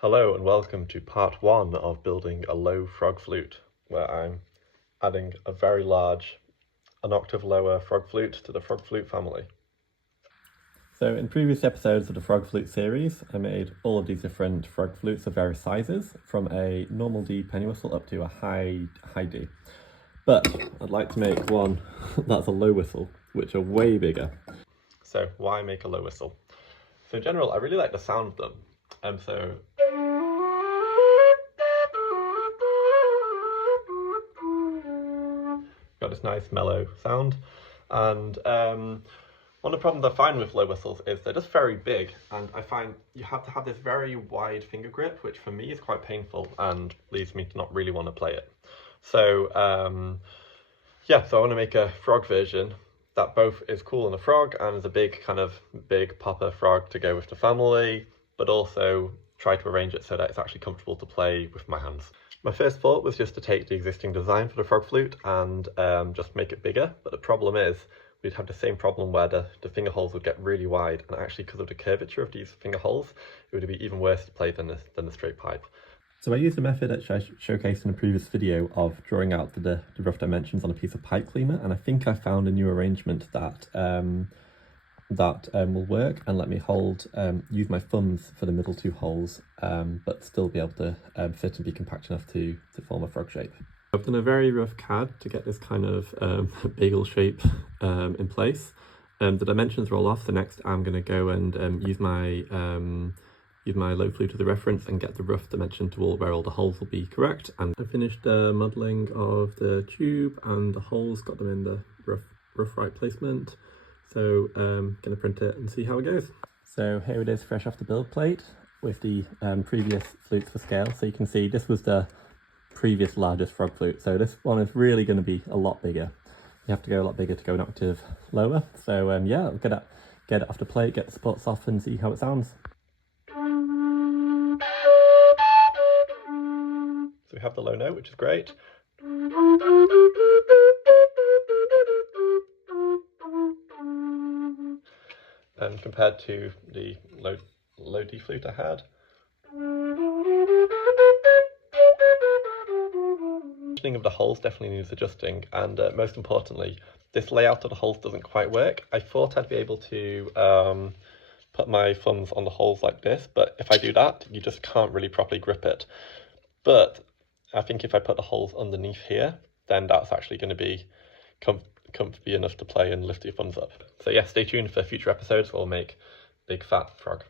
Hello and welcome to part one of building a low frog flute, where I'm adding a very large, an octave lower frog flute to the frog flute family. So in previous episodes of the frog flute series, I made all of these different frog flutes of various sizes, from a normal D penny whistle up to a high D. But I'd like to make one that's a low whistle, which are way bigger. So why make a low whistle? So in general, I really like the sound of them. So got this nice mellow sound, and one of the problems I find with low whistles is they're just very big, and I find you have to have this very wide finger grip, which for me is quite painful and leads me to not really want to play it. So yeah, so I want to make a frog version that both is cool in the frog and is a big popper frog to go with the family, but also try to arrange it so that it's actually comfortable to play with my hands. My first thought was just to take the existing design for the frog flute and just make it bigger, but the problem is we'd have the same problem where the finger holes would get really wide, and actually because of the curvature of these finger holes, it would be even worse to play than the straight pipe. So I used a method that I showcased in a previous video of drawing out the rough dimensions on a piece of pipe cleaner, and I think I found a new arrangement that will work and let me use my thumbs for the middle two holes, but still be able to fit and be compact enough to form a frog shape. I've done a very rough CAD to get this kind of bagel shape in place. The dimensions roll off, so next I'm going to go and use my low flute as a reference and get the rough dimension to where all the holes will be correct. And I finished modelling of the tube and the holes, got them in the rough right placement. So I'm going to print it and see how it goes. So here it is fresh off the build plate with the previous flutes for scale. So you can see this was the previous largest frog flute. So this one is really going to be a lot bigger. You have to go a lot bigger to go an octave lower. So yeah, I'll get it off the plate, get the supports off and see how it sounds. So we have the low note, which is great. And compared to the low D flute I had. Of the holes definitely needs adjusting, and most importantly, this layout of the holes doesn't quite work. I thought I'd be able to put my thumbs on the holes like this, but if I do that, you just can't really properly grip it. But I think if I put the holes underneath here, then that's actually going to be comfy enough to play and lift your thumbs up. So yeah, stay tuned for future episodes where we'll make big fat frog.